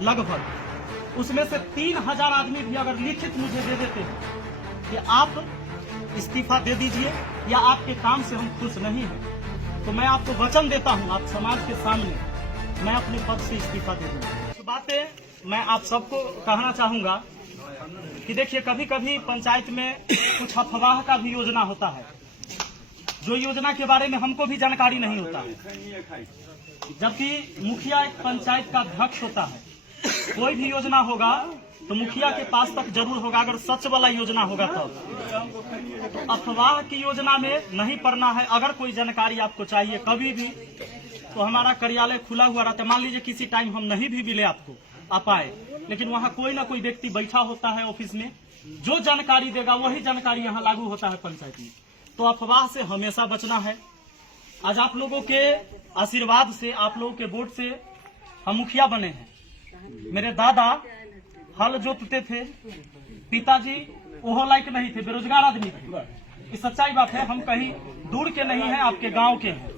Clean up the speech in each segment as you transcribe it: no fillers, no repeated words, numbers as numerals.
लगभग, उसमें से 3000 आदमी भी अगर लिखित मुझे दे देते हैं कि आप इस्तीफा दे दीजिए या आपके काम से हम खुश नहीं हैं, तो मैं आपको वचन देता हूं, आप समाज के सामने, मैं अपने पद से इस्तीफा दे दूंगा। कुछ बातें मैं आप सबको कहना चाहूंगा कि देखिए, कभी कभी पंचायत में कुछ अफवाह का भी योजना होता है, जो योजना के बारे में हमको भी जानकारी नहीं होता है। जबकि मुखिया एक पंचायत का अध्यक्ष होता है, कोई भी योजना होगा तो मुखिया के पास तक जरूर होगा, अगर सच वाला योजना होगा तो अफवाह की योजना में नहीं पड़ना है। अगर कोई जानकारी आपको चाहिए कभी भी, तो हमारा कार्यालय खुला हुआ रहता है। मान लीजिए किसी टाइम हम नहीं भी मिले आपको, आप आए, लेकिन वहाँ कोई ना कोई व्यक्ति बैठा होता है ऑफिस में, जो जानकारी देगा वही जानकारी यहाँ लागू होता है पंचायत में। तो अफवाह से हमेशा बचना है। आज आप लोगों के आशीर्वाद से, आप लोगों के वोट से हम मुखिया बने हैं। मेरे दादा हल जोतते थे, पिताजी ओहो लायक नहीं थे, बेरोजगार आदमी थे। ये सच्चाई बात है, हम कहीं दूर के नहीं हैं, आपके गांव के हैं।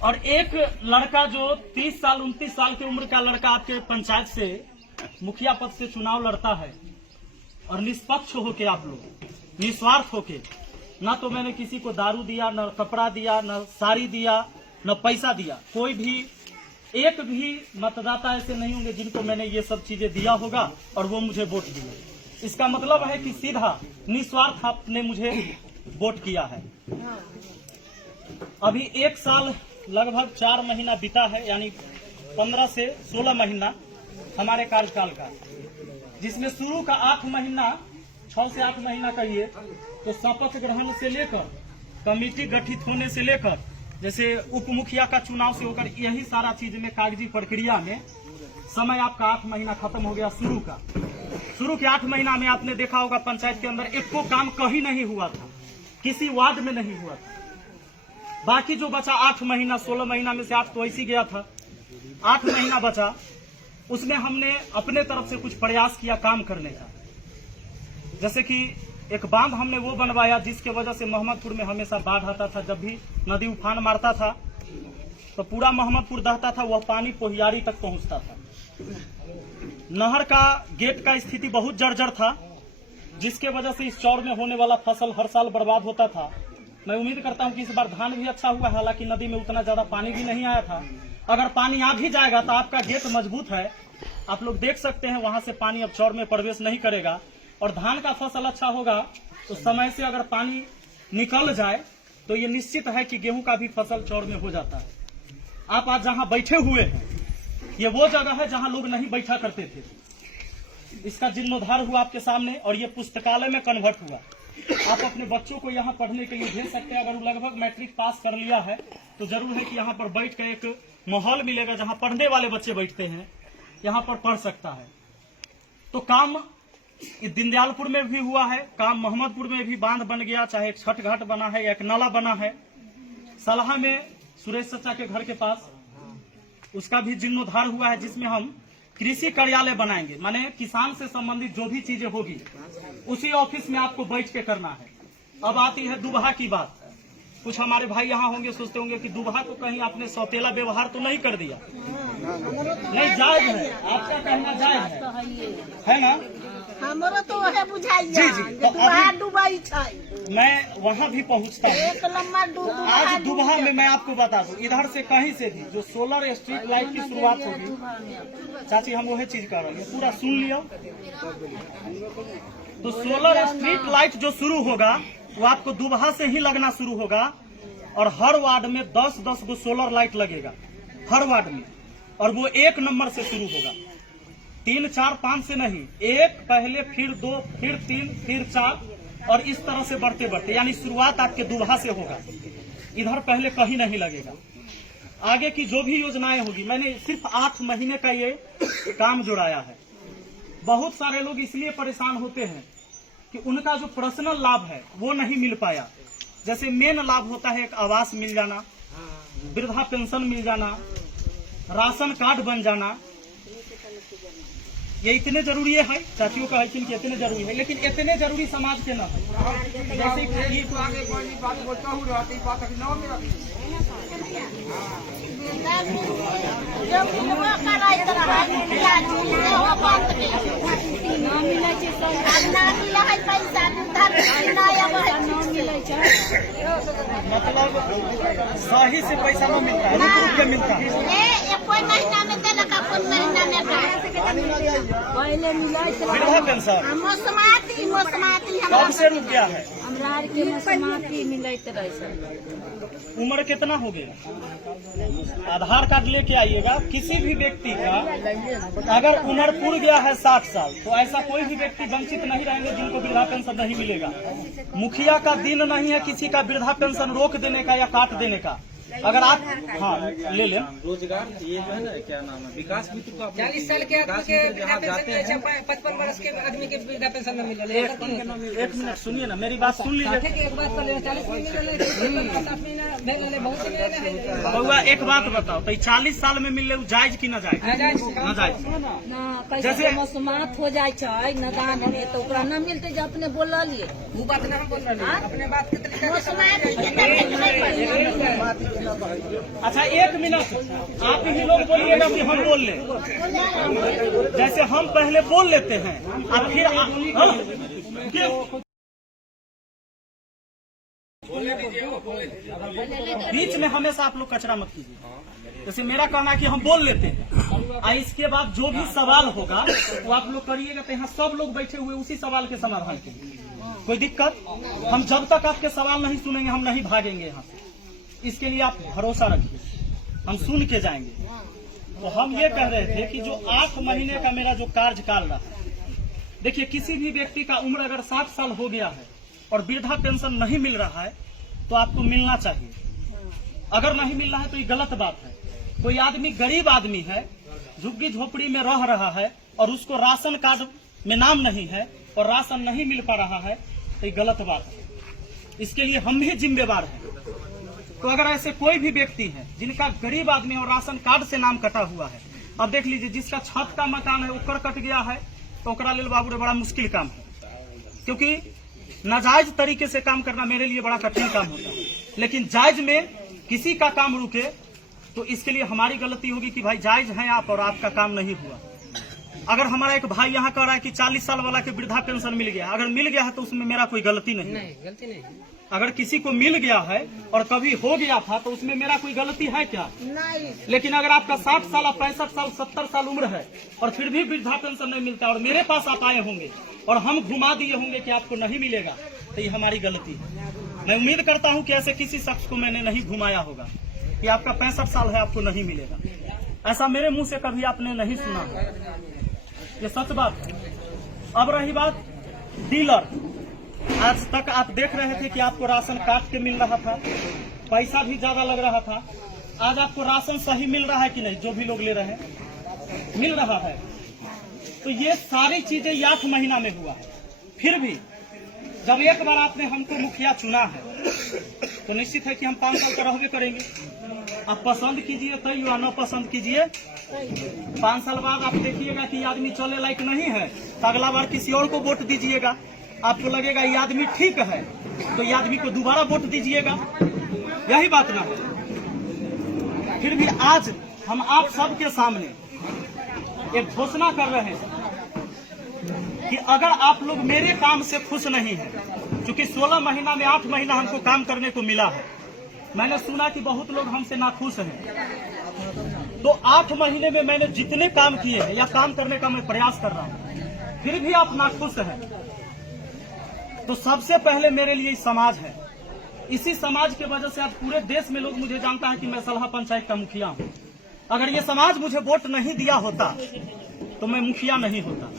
और एक लड़का जो 30 साल 29 साल की उम्र का लड़का आपके पंचायत से मुखिया पद से चुनाव लड़ता है, और निष्पक्ष होके, आप लोग निस्वार्थ होके, ना तो मैंने किसी को दारू दिया, न कपड़ा दिया, न साड़ी दिया, न पैसा दिया। कोई भी एक भी मतदाता ऐसे नहीं होंगे जिनको मैंने ये सब चीजें दिया होगा और वो मुझे वोट दिए। इसका मतलब है कि सीधा निस्वार्थ आपने मुझे वोट किया है। अभी 1 साल लगभग 4 महीना बीता है, यानी 15 से 16 महीना हमारे कार्यकाल का, जिसमें शुरू का 8 महीना, 6 से 8 महीना कहिए तो शपथ ग्रहण से लेकर कमेटी गठित होने से लेकर, जैसे उप मुखिया का चुनाव से होकर, यही सारा चीज में कागजी प्रक्रिया में समय आपका 8 महीना खत्म हो गया। शुरू के 8 महीना में आपने देखा होगा पंचायत के अंदर एक को काम कहीं नहीं हुआ था, किसी वार्ड में नहीं हुआ था। बाकी जो बचा 8 महीना, 16 महीना में से 8 तो ऐसी गया था, 8 महीना बचा, उसमें हमने अपने तरफ से कुछ प्रयास किया काम करने का। जैसे कि एक बांध हमने वो बनवाया जिसके वजह से मोहम्मदपुर में हमेशा बाढ़ आता था। जब भी नदी उफान मारता था तो पूरा मोहम्मदपुर दहता था, वह पानी पोहियारी तक पहुंचता था। नहर का गेट का स्थिति बहुत जर्जर था, जिसके वजह से इस चौर में होने वाला फसल हर साल बर्बाद होता था। मैं उम्मीद करता हूं कि इस बार धान भी अच्छा हुआ, हालांकि नदी में उतना ज्यादा पानी भी नहीं आया था। अगर पानी आ भी जाएगा तो आपका गेट मजबूत है, आप लोग देख सकते हैं, वहां से पानी अब चौर में प्रवेश नहीं करेगा। और धान का फसल अच्छा होगा तो समय से अगर पानी निकल जाए तो ये निश्चित है कि गेहूं का भी फसल चौर में हो जाता है। आप आज जहां बैठे हुए हैं, ये वो जगह है जहां लोग नहीं बैठा करते थे। इसका जीर्णोद्धार हुआ आपके सामने और ये पुस्तकालय में कन्वर्ट हुआ। आप अपने बच्चों को यहाँ पढ़ने के लिए भेज सकते हैं। अगर वो लगभग मैट्रिक पास कर लिया है तो जरूर है कि यहाँ पर बैठ कर एक माहौल मिलेगा जहाँ पढ़ने वाले बच्चे बैठते हैं, यहाँ पर पढ़ सकता है। तो काम दीनदयालपुर में भी हुआ है, काम मोहम्मदपुर में भी बांध बन गया, चाहे एक छठ घाट बना है या एक नाला बना है। सलाहा में सुरेश चाचा के घर के पास उसका भी जीर्णोद्धार हुआ है, जिसमें हम कृषि कार्यालय बनाएंगे। माने किसान से संबंधित जो भी चीजें होगी उसी ऑफिस में आपको बैठ के करना है। अब आती है दुबहा की बात। कुछ हमारे भाई यहाँ होंगे, सोचते होंगे कि दुबहा को कहीं आपने सौतेला व्यवहार तो नहीं कर दिया। नहीं, जायज है, आपका कहना जायज है ना? हमारा तो है बुझाइए। जी जी, तो दुबई मैं वहाँ भी पहुँचता हूँ। एक लंबा आज दुबहा में मैं आपको बता दूं, इधर से कहीं से भी जो सोलर स्ट्रीट लाइट की शुरुआत होगी, चाची हम वही चीज कर रहे हैं, पूरा सुन लियो। तो सोलर स्ट्रीट लाइट जो शुरू होगा वो आपको दुबहा से ही लगना शुरू होगा, और हर वार्ड में 10-10 गो सोलर लाइट लगेगा हर वार्ड में, और वो 1 नंबर से शुरू होगा, 3, 4, 5 से नहीं, 1 पहले, फिर 2, फिर 3, फिर 4, और इस तरह से बढ़ते बढ़ते, यानी शुरुआत आपके दुबहा से होगा। इधर पहले कहीं नहीं लगेगा। आगे की जो भी योजनाएं होगी, मैंने सिर्फ 8 महीने का ये काम जुड़ाया है। बहुत सारे लोग इसलिए परेशान होते हैं कि उनका जो पर्सनल लाभ है वो नहीं मिल पाया। जैसे मेन लाभ होता है एक आवास मिल जाना, वृद्धा पेंशन मिल जाना, राशन कार्ड बन जाना, ये इतने जरूरी है चाचियों का है कि इतने जरूरी है, लेकिन इतने जरूरी समाज के न है। जैसे कि जो मिलबो कराइत रहै मुखिया जी से हो बंद के ना मिलै छै, ना मिलै है पैसा धर ना आबै ना मिलै छै, मतलब सही से पैसा न मिलता है, रुक के मिलता है। कोई महीना में देलक, कोई महीना में पहले मिलै छै वृद्धा पेंशन मौसमाती कब से रुक गया है? हमरा के मौसमाती मिलैत रहे छै। उम्र कितना हो गया? आधार कार्ड लेके आइएगा। किसी भी व्यक्ति का अगर उम्र पूर गया है 60 साल, तो ऐसा कोई भी व्यक्ति वंचित नहीं रहेंगे जिनको वृद्धा पेंशन नहीं मिलेगा। मुखिया का दिन नहीं है किसी का वृद्धा पेंशन रोक देने का या काट देने का। अगर आप ले लें रोजगार ये जो है ना, क्या नाम है, विकास मित्र का 40 साल के आदमी के वृद्धा पेंशन 55 वर्ष के आदमी के वृद्धा पेंशन में मिल रहा है। एक मिनट सुनिए ना, मेरी बात सुन लीजिए। एक बात कर ले, 40 में मिल रहा है, बहुत मिल बउआ एक बात बताओ, तो 40 साल में मिल रहे जायज की न जायज? न जायज। जैसे मौसमात हो जाए छै नदान में तो ओकरा न मिलते जो अपने बोलिए, वो बात ना हम बोल रहे हैं, अपने बात के तरीका अच्छा 1 मिनट आप ही लोग बोलिएगा कि हम बोल ले, जैसे हम पहले बोल लेते हैं और फिर बीच में हमेशा आप लोग कचरा मत कीजिए। जैसे मेरा कहना है कि हम बोल लेते हैं और इसके बाद जो भी सवाल होगा वो आप लोग करिएगा, तो यहाँ सब लोग बैठे हुए उसी सवाल के समाधान के लिए। कोई दिक्कत? हम जब तक आपके सवाल नहीं सुनेंगे हम नहीं भागेंगे यहाँ से, इसके लिए आप भरोसा रखिए, हम सुन के जाएंगे। तो हम ये कह रहे थे कि जो 8 महीने का मेरा जो कार्यकाल रहा, देखिए किसी भी व्यक्ति का उम्र अगर 60 साल हो गया है और वृद्धा पेंशन नहीं मिल रहा है तो आपको मिलना चाहिए। अगर नहीं मिल रहा है तो ये गलत बात है। कोई आदमी गरीब आदमी है, झुग्गी झोपड़ी में रह रहा है और उसको राशन कार्ड में नाम नहीं है और राशन नहीं मिल पा रहा है, तो ये गलत बात है। इसके लिए हम भी जिम्मेवार हैं। तो अगर ऐसे कोई भी व्यक्ति है जिनका गरीब आदमी और राशन कार्ड से नाम कटा हुआ है, अब देख लीजिए जिसका छत का मकान है ऊपर कट गया है, तो ओकरा लेल बाबू रे बड़ा मुश्किल काम है, क्योंकि नाजायज तरीके से काम करना मेरे लिए बड़ा कठिन काम होता है। लेकिन जायज में किसी का काम रुके तो इसके लिए हमारी गलती होगी कि भाई जायज हैं आप और आपका काम नहीं हुआ। अगर हमारा एक भाई यहाँ कह रहा है कि 40 साल वाला के वृद्धा पेंशन मिल गया, अगर मिल गया है तो उसमें मेरा कोई गलती नहीं है। गलती नहीं। अगर किसी को मिल गया है और कभी हो गया था तो उसमें मेरा कोई गलती है क्या? नहीं। लेकिन अगर आपका 60 साल 65 साल 70 साल उम्र है और फिर भी वृद्धा पेंशन नहीं मिलता और मेरे पास आप आए होंगे और हम घुमा दिए होंगे कि आपको नहीं मिलेगा, तो ये हमारी गलती है। मैं उम्मीद करता हूँ कि ऐसे किसी शख्स को मैंने नहीं घुमाया होगा कि आपका 65 साल है आपको नहीं मिलेगा। ऐसा मेरे मुंह से कभी आपने नहीं सुना, ये सच बात है। अब रही बात डीलर, आज तक आप देख रहे थे कि आपको राशन काट के मिल रहा था, पैसा भी ज्यादा लग रहा था। आज आपको राशन सही मिल रहा है कि नहीं? जो भी लोग ले रहे हैं मिल रहा है। तो ये सारी चीजें 8 महीना में हुआ है। फिर भी जब एक बार आपने हमको मुखिया चुना है तो निश्चित है कि हम 5 साल का रहबे करेंगे। आप पसंद कीजिए तय या न पसंद कीजिए, 5 साल बाद आप देखिएगा कि आदमी चले लायक नहीं है तो अगला बार किसी और को वोट दीजिएगा। आपको लगेगा ये आदमी ठीक है तो ये आदमी को दोबारा वोट दीजिएगा। यही बात ना है। फिर भी आज हम आप सबके सामने एक घोषणा कर रहे हैं कि अगर आप लोग मेरे काम से खुश नहीं हैं, क्योंकि 16 महीना में 8 महीना हमको काम करने को मिला है, मैंने सुना कि बहुत लोग हमसे नाखुश हैं, तो 8 महीने में मैंने जितने काम किए हैं या काम करने का मैं प्रयास कर रहा हूं, फिर भी आप नाखुश हैं, तो सबसे पहले मेरे लिए समाज है। इसी समाज की वजह से आज पूरे देश में लोग मुझे जानता है कि मैं सलहा पंचायत का मुखिया हूं। अगर ये समाज मुझे वोट नहीं दिया होता तो मैं मुखिया नहीं होता।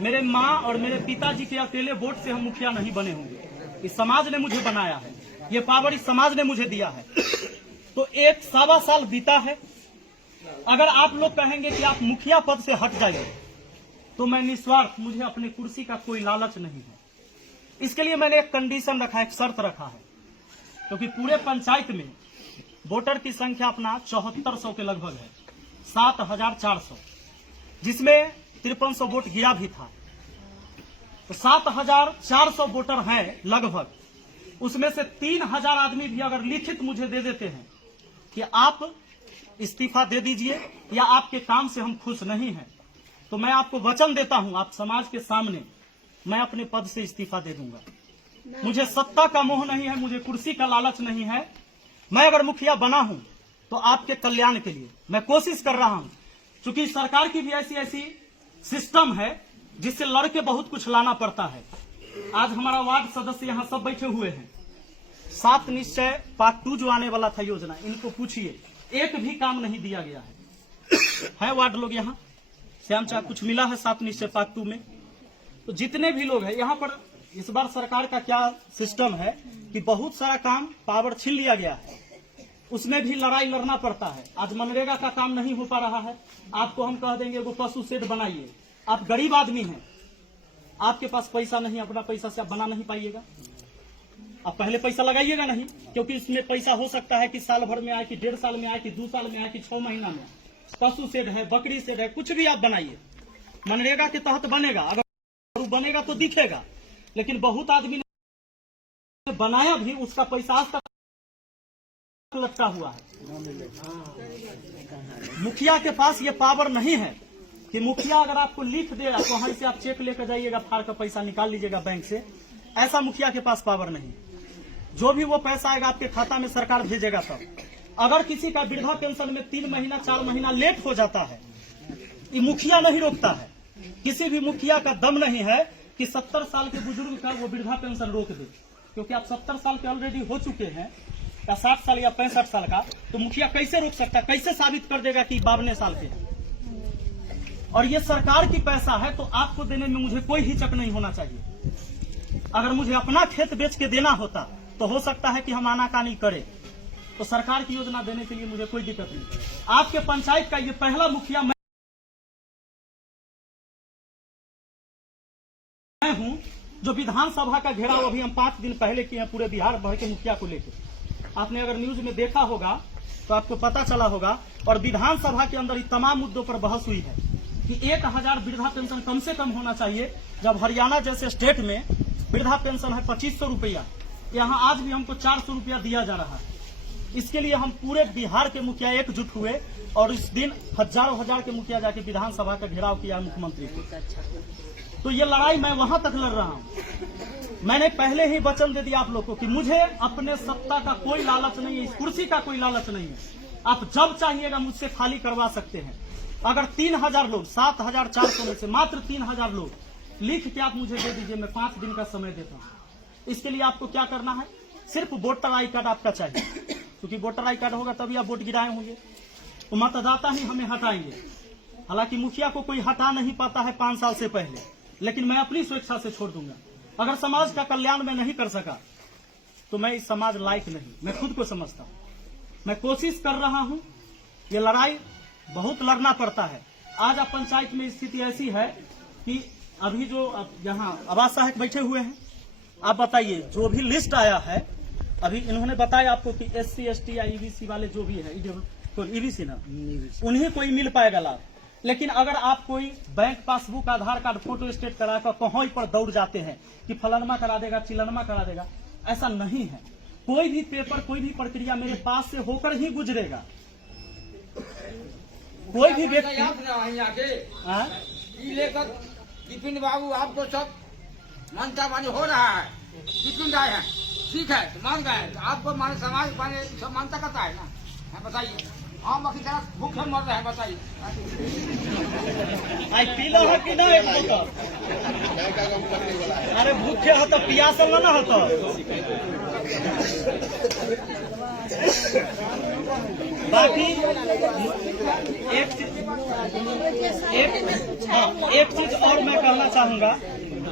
मेरे माँ और मेरे पिताजी के अकेले वोट से हम मुखिया नहीं बने होंगे। इस समाज ने मुझे बनाया है, ये पावर इस समाज ने मुझे दिया है। तो 1 साल बीता है। अगर आप लोग कहेंगे कि आप मुखिया पद से हट जाइए तो मैं निस्वार्थ, मुझे अपनी कुर्सी का कोई लालच नहीं है। इसके लिए मैंने एक कंडीशन रखा है, एक शर्त रखा है, क्योंकि पूरे पंचायत में वोटर की संख्या अपना 7400 के लगभग है, 7400, जिसमें 5300 वोट गिरा भी था। तो 7400 वोटर हैं लगभग, उसमें से 3000 आदमी भी अगर लिखित मुझे दे देते हैं कि आप इस्तीफा दे दीजिए या आपके काम से हम खुश नहीं हैं, तो मैं आपको वचन देता हूं, आप समाज के सामने, मैं अपने पद से इस्तीफा दे दूंगा। मुझे सत्ता का मोह नहीं है, मुझे कुर्सी का लालच नहीं है। मैं अगर मुखिया बना हूं तो आपके कल्याण के लिए मैं कोशिश कर रहा हूं, क्योंकि सरकार की भी ऐसी ऐसी सिस्टम है जिससे लड़के बहुत कुछ लाना पड़ता है। आज हमारा वार्ड सदस्य यहाँ सब बैठे हुए हैं। 7 निश्चय पार्ट 2 जो आने वाला था योजना, इनको पूछिए, एक भी काम नहीं दिया गया है वार्ड लोग यहाँ? श्याम चाह कुछ मिला है 7 निश्चय पार्ट 2 में? तो जितने भी लोग हैं यहाँ पर, इस बार सरकार का क्या सिस्टम है कि बहुत सारा काम पावर छीन लिया गया है, उसमें भी लड़ाई लड़ना पड़ता है। आज मनरेगा का काम नहीं हो पा रहा है, आपको हम कह देंगे वो पशु शेड बनाइए, आप गरीब आदमी हैं, आपके पास पैसा नहीं, अपना पैसा से आप बना नहीं पाइएगा, आप पहले पैसा लगाइएगा नहीं, क्योंकि इसमें पैसा हो सकता है कि साल भर में आए, कि 1.5 साल में आए, कि 2 साल में आए, कि 6 महीना में। पशु शेड है, बकरी शेड है, कुछ भी आप बनाइए, मनरेगा के तहत बनेगा। अगर वो बनेगा तो दिखेगा, लेकिन बहुत आदमी ने बनाया भी, उसका पैसा आज तक लटका हुआ है। मुखिया के पास ये पावर नहीं है कि मुखिया अगर आपको लिख दे तो वहां से आप चेक लेकर जाइएगा, फाड़ का पैसा निकाल लीजिएगा बैंक से, ऐसा मुखिया के पास पावर नहीं। जो भी वो पैसा आएगा आपके खाता में सरकार भेजेगा तब। अगर किसी का वृद्धा पेंशन में 3 महीना 4 महीना लेट हो जाता है, ये मुखिया नहीं रोकता है। किसी भी मुखिया का दम नहीं है कि 70 साल के बुजुर्ग का वो वृद्धा पेंशन रोक दे, क्योंकि आप 70 साल के ऑलरेडी हो चुके हैं, या 60 साल या 65 साल का, तो मुखिया कैसे रोक सकता है? कैसे साबित कर देगा कि 52 साल के? और ये सरकार की पैसा है, तो आपको देने में मुझे कोई हिचक नहीं होना चाहिए। अगर मुझे अपना खेत बेच के देना होता तो हो सकता है कि हम आनाकानी करें, तो सरकार की योजना देने के लिए मुझे कोई दिक्कत नहीं। आपके पंचायत का ये पहला मुखिया मैं हूं जो विधानसभा का घेराव अभी हम 5 दिन पहले किए हैं पूरे बिहार भर के मुखिया को लेकर। आपने अगर न्यूज में देखा होगा तो आपको पता चला होगा, और विधानसभा के अंदर तमाम मुद्दों पर बहस हुई है कि 1000 वृद्धा पेंशन कम से कम होना चाहिए, जब हरियाणा जैसे स्टेट में वृद्धा पेंशन है 2500 रुपया, यहाँ आज भी हमको 400 रुपया दिया जा रहा है। इसके लिए हम पूरे बिहार के मुखिया एकजुट हुए और इस दिन हजारों हजार के मुखिया जाके विधानसभा का घेराव किया मुख्यमंत्री को। तो ये लड़ाई मैं वहां तक लड़ रहा हूं। मैंने पहले ही वचन दे दिया आप लोग को कि मुझे अपने सत्ता का कोई लालच नहीं है, इस कुर्सी का कोई लालच नहीं है। आप जब चाहिएगा मुझसे खाली करवा सकते हैं। अगर 3000 लोग, 7400 में से मात्र 3000 लोग लिख के आप मुझे दे दीजिए, मैं 5 दिन का समय देता हूं। इसके लिए आपको क्या करना है? सिर्फ वोटर आई कार्ड आपका चाहिए, क्योंकि वोटर आई कार्ड होगा तभी आप वोट गिराए होंगे। तो मतदाता ही हमें हटाएंगे। हालांकि मुखिया को कोई हटा नहीं पाता है 5 साल से पहले, लेकिन मैं अपनी स्वेच्छा से छोड़ दूंगा। अगर समाज का कल्याण मैं नहीं कर सका तो मैं इस समाज लायक नहीं, मैं खुद को समझता हूं। मैं कोशिश कर रहा हूं, ये लड़ाई बहुत लड़ना पड़ता है। आज आप पंचायत में स्थिति ऐसी है कि अभी जो यहाँ आवास सहायक बैठे हुए हैं, आप बताइए, जो भी लिस्ट आया है अभी इन्होंने बताया आपको कि SC ST या EBC वाले जो भी है, EBC ना, उन्हें कोई मिल पाएगा लाभ। लेकिन अगर आप कोई बैंक पासबुक, आधार कार्ड, फोटो स्टेट कराकर कहीं पर दौड़ जाते हैं कि फलानमा करा देगा, चिलनमा करा देगा, ऐसा नहीं है। कोई भी पेपर, कोई भी प्रक्रिया मेरे पास से होकर ही गुजरेगा। कोई भी व्यक्ति लेकर विपिन बाबू आपको सब मानता मानी हो रहा है, विपिन राय है, ठीक है, तो मान गए, तो आपको मान समाज माने सब मानता करता है ना? बताइए, हम अभी तरह भूखे मर रहे हैं, बताइए। आई पीला है कि ना एक बोतल? अरे भूखे हो तो पियासल ना हो तो। बाकी एक चीज और मैं कहना चाहूंगा,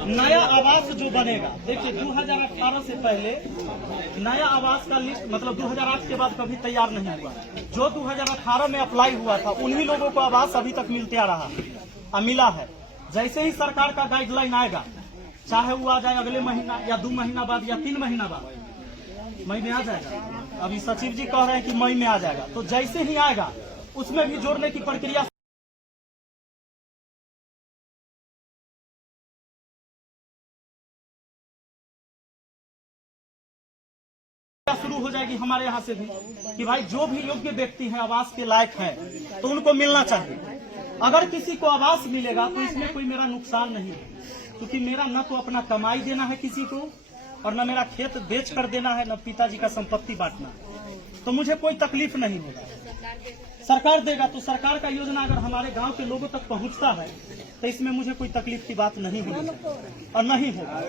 नया आवास जो बनेगा, देखिए 2018 से पहले नया आवास का लिस्ट, मतलब 2008 के बाद कभी तैयार नहीं हुआ। जो 2018 में अप्लाई हुआ था उन्हीं लोगों को आवास अभी तक मिलते आ रहा है, मिला है। जैसे ही सरकार का गाइडलाइन आएगा, चाहे वो आ जाए अगले महीना या 2 महीना बाद या 3 महीना बाद, मई में आ जाएगा। अभी सचिव जी कह रहे हैं कि मई में आ जाएगा, तो जैसे ही आएगा उसमें भी जोड़ने की प्रक्रिया हो जाएगी हमारे यहाँ से भी कि भाई जो भी योग्य व्यक्ति हैं आवास के लायक हैं तो उनको मिलना चाहिए। अगर किसी को आवास मिलेगा तो इसमें कोई मेरा नुकसान नहीं है, क्योंकि मेरा न तो अपना कमाई देना है किसी को और न मेरा खेत बेच कर देना है, न पिताजी का संपत्ति बांटना है, तो मुझे कोई तकलीफ नहीं होगा। सरकार देगा तो सरकार का योजना अगर हमारे गांव के लोगों तक पहुंचता है तो इसमें मुझे कोई तकलीफ की बात नहीं होगी और नहीं होगा।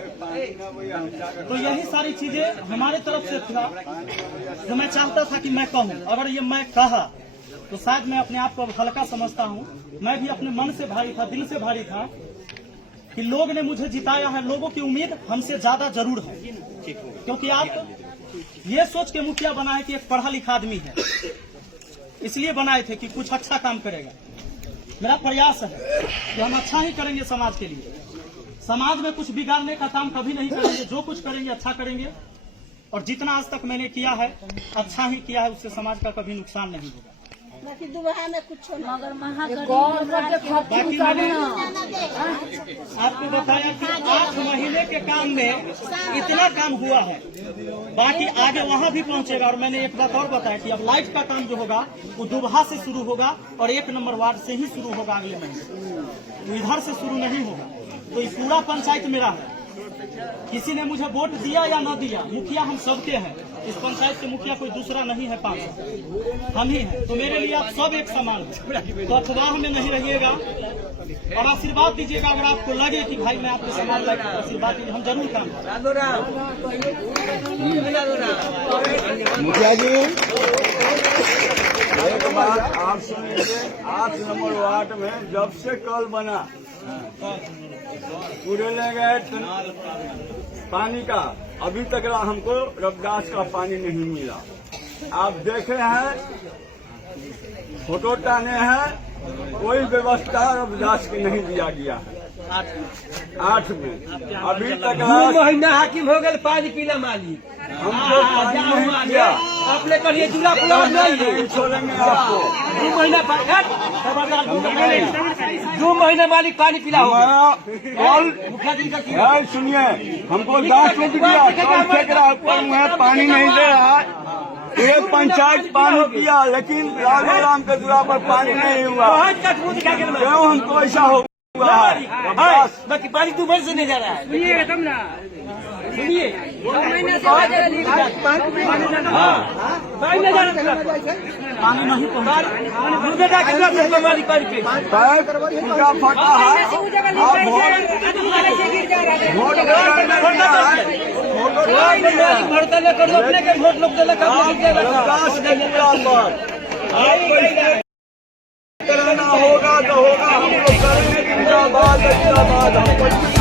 तो यही सारी चीजें हमारे तरफ से था जो मैं चाहता था कि मैं कहूँ। अगर ये मैं कहा तो शायद मैं अपने आप को अब हल्का समझता हूँ। मैं भी अपने मन से भारी था, दिल से भारी था कि लोग ने मुझे जिताया है, लोगों की उम्मीद हमसे ज्यादा जरूर है, क्योंकि आप ये सोच के मुखिया बनाए कि एक पढ़ा लिखा आदमी है, इसलिए बनाए थे कि कुछ अच्छा काम करेगा। मेरा प्रयास है कि हम अच्छा ही करेंगे समाज के लिए, समाज में कुछ बिगाड़ने का काम कभी नहीं करेंगे, जो कुछ करेंगे अच्छा करेंगे और जितना आज तक मैंने किया है अच्छा ही किया है, उससे समाज का कभी नुकसान नहीं होगा। बाकी दुबहा में कुछ मगर बाकी मैंने आपको बताया कि 8 महीने के काम में इतना काम हुआ है, बाकी आगे वहाँ भी पहुँचेगा। और मैंने एक बात और बताया कि अब लाइट का काम जो होगा वो दुबहा से शुरू होगा और 1 नंबर वार्ड से ही शुरू होगा अगले महीने, तो इधर से शुरू नहीं होगा। तो इस पूरा पंचायत मेरा है, किसी ने मुझे वोट दिया या न दिया, मुखिया हम सबके हैं। इस पंचायत के मुखिया कोई दूसरा नहीं है, 5 हम ही हैं। तो मेरे लिए आप सब एक समान हैं, तो अफवाह में नहीं रहिएगा और आशीर्वाद दीजिएगा। अगर आपको लगे कि भाई मैं आपके समान लायक हूं, आशीर्वाद दीजिए, हम जरूर काम करेंगे। मुखिया जी एक बात आप सुन लीजिए, 8 नंबर वार्ड में जब से कल बना पूरे ले गए पानी का, अभी तक हमको रविदास का पानी नहीं मिला। आप देखे हैं, फोटो टाने हैं, कोई व्यवस्था रविदास की नहीं दिया गया है। 8 में अभी तक 2 महीना हाकिम हो गए, पानी पीला मालिक हमको पानी नहीं दिया। अपने करिए चूल्हा पुला नहीं छोड़ेंगे आपको। 2 महीना 2 महीने मालिक पानी पिला हमारा सुनिए, हमको 10 रुपया पानी नहीं दे रहा है। ये पंचायत पानी पिया, लेकिन राम के दुरा पर पानी नहीं हुआ। क्यों हमको ऐसा हो बाकी पानी 2 महीने से नहीं जा रहा है। सुनिए तब ना, सुनिए पानी नहीं उनका फटा है। कराना होगा तो होगा, हम लोग करेंगे। जिंदाबाद जिंदाबाद।